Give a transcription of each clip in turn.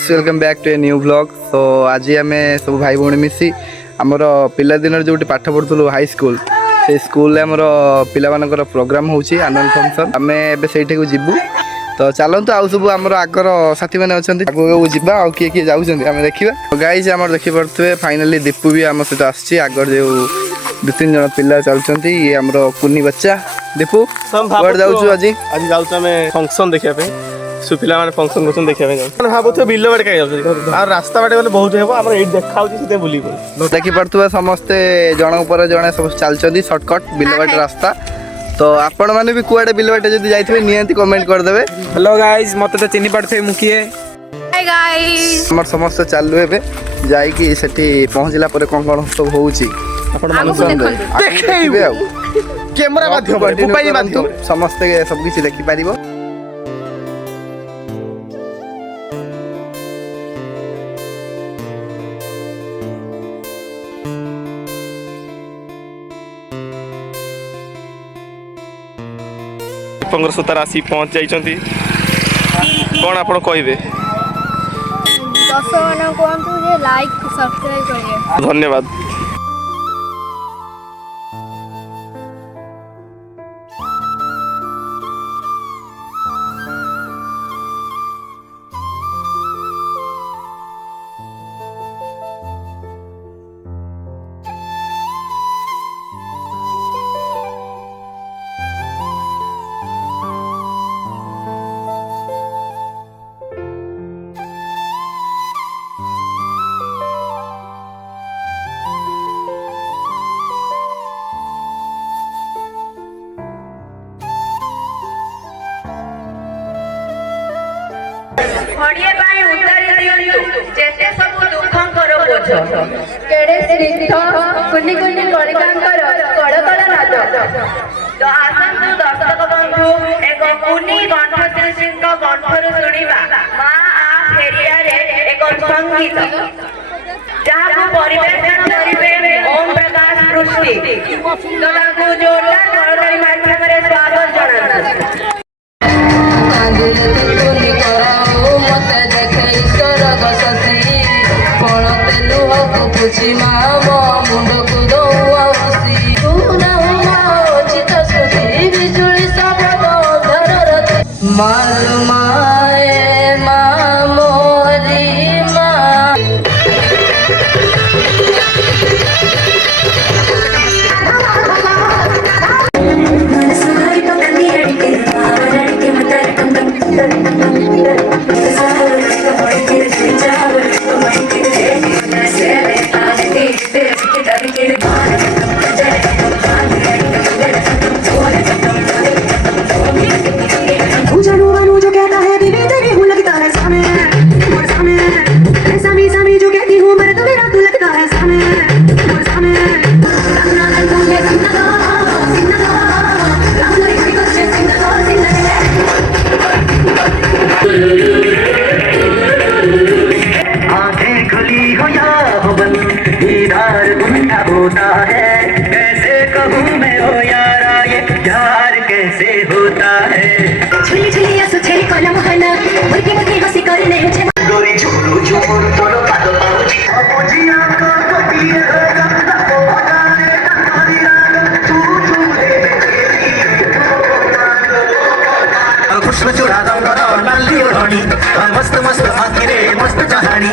Guys welcome back to a new blog. तो आज आम सब भाई भौणी मिसी आमर पिला दिन जो पाठ पढ़ुलु हाई स्कूल से स्कूल आमर पिला प्रोग्राम होची एनुअल फंक्शन आम एबे सेठी को जीवु। तो चलतु आउ सब आमर आगर साथी मैंने अच्छा आगे जावा आ किए किए जाऊँ आम देखा। गाइस आम देखिपे फाइनाली दीपू भी आम सहित आसी आगर जो दु तीन जन पिला चलुँच ये आमर कुनी बच्चा दीपू कौन जाऊँ आज आज जाऊँ फंक्शन देखा सुपिला माने फंक्शन करछन देखिया पे भाबुथे बिल बाटे काई जाउ आ रास्ता बाटे गले बहुत हेबो हमर एट देखा होची सिते बुली को देखि पड़तुवा समस्त जण ऊपर जण सब चलचंदी शॉर्टकट बिल बाटे रास्ता। तो आपण माने भी कुआडे बिल बाटे जदी जाइथिबे नियंती कमेंट कर देबे। हेलो गाइस मते तो चिन्ही पड़थे मुखिए। हाय गाइस हमर समस्त चालू हेबे जाई कि सेठी पहुंचला पर कोन सब होउची आपण माने देखिबे आ कैमरा माध्यम मोबाइल माध्यम समस्त सब किछि देखि पारिबो। पंगर सुतार आसी पहुंच जाइछंती कोन आपण कहबे 10 माने कोंतु जे लाइक सब्सक्राइब करिए धन्यवाद। खड़िए पाए उतारी दियंतु जेते सब दुखंकर बोझ केडे स्निग्ध कुनी कुनी कलिकांकर कड़कड़ नाद। तो आसंतु दर्शक बंधु एक कुनी कंठशिल्पी कंठर शुणिबा माँ आ फेरिया रे एक संगीत जहाँ परिवेशन करिवे ओम प्रकाश पृष्टि। तो ताकू जोरदार करताली माध्यमरे स्वागत जणांतु। होता है कैसे कहूँ मैं ओ यारा ये प्यार कैसे होता है झुली झुली आसु छेली कलम हना मुर्गी मुर्गी हंसी करने मुझे गोरी झूलू झूल तोरो पादो पाउची बुझिया को कटिए तो भगाने तुम्हारी रात तू ले खुशबू चुरा दम करो नाली उड़ानी मस्त मस्त आखिरे मस्त कहानी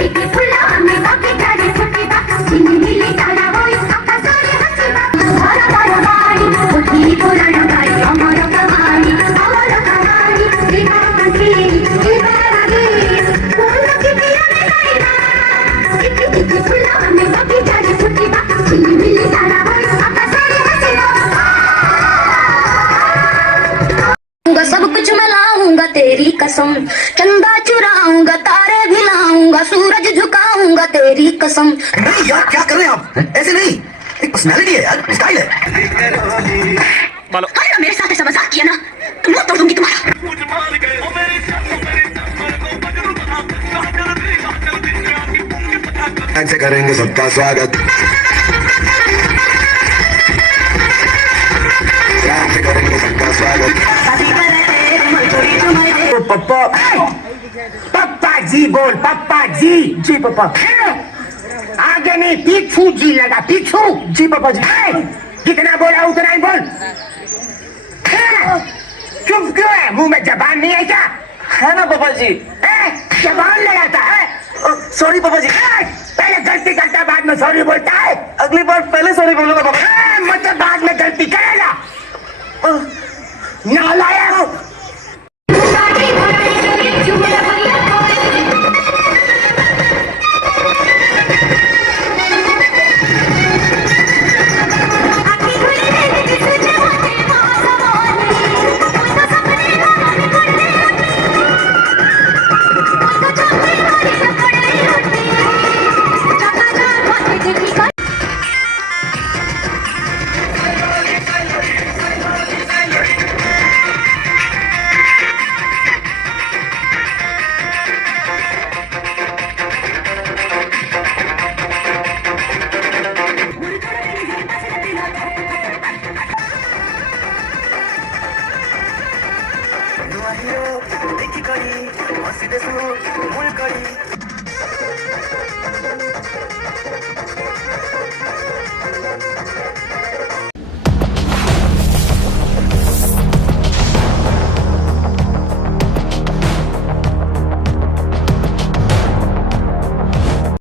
Thank you. रसम चंदा चुराऊंगा तारे भी लाऊंगा सूरज झुकाऊंगा तेरी कसम। नहीं यार क्या कर रहे हैं आप, ऐसे नहीं, एक पर्सनालिटी है यार, स्टाइल है। बोलो अरे ना मेरे साथ ऐसा मजाक किया ना तो मुंह तोड़ दूंगी तुम्हारा। ऐसे करेंगे सबका स्वागत, ऐसे करेंगे सबका स्वागत। पप्पा पप्पा जी बोल, पप्पा जी। जी पापा। आगे नहीं पीछू जी लगा, पीछू। जी पापा जी। जितना बोला उतना ही बोल। चुप क्यों है, मुंह में जबान नहीं है क्या? है ना पापा जी। जबान लगाता है। सॉरी पापा जी, पहले गलती करता बाद में सॉरी बोलता है। अगली बार पहले सॉरी बोलूंगा पापा। मतलब बाद में गलती करेगा नालायक। देखी करी हसी देसु मूल करी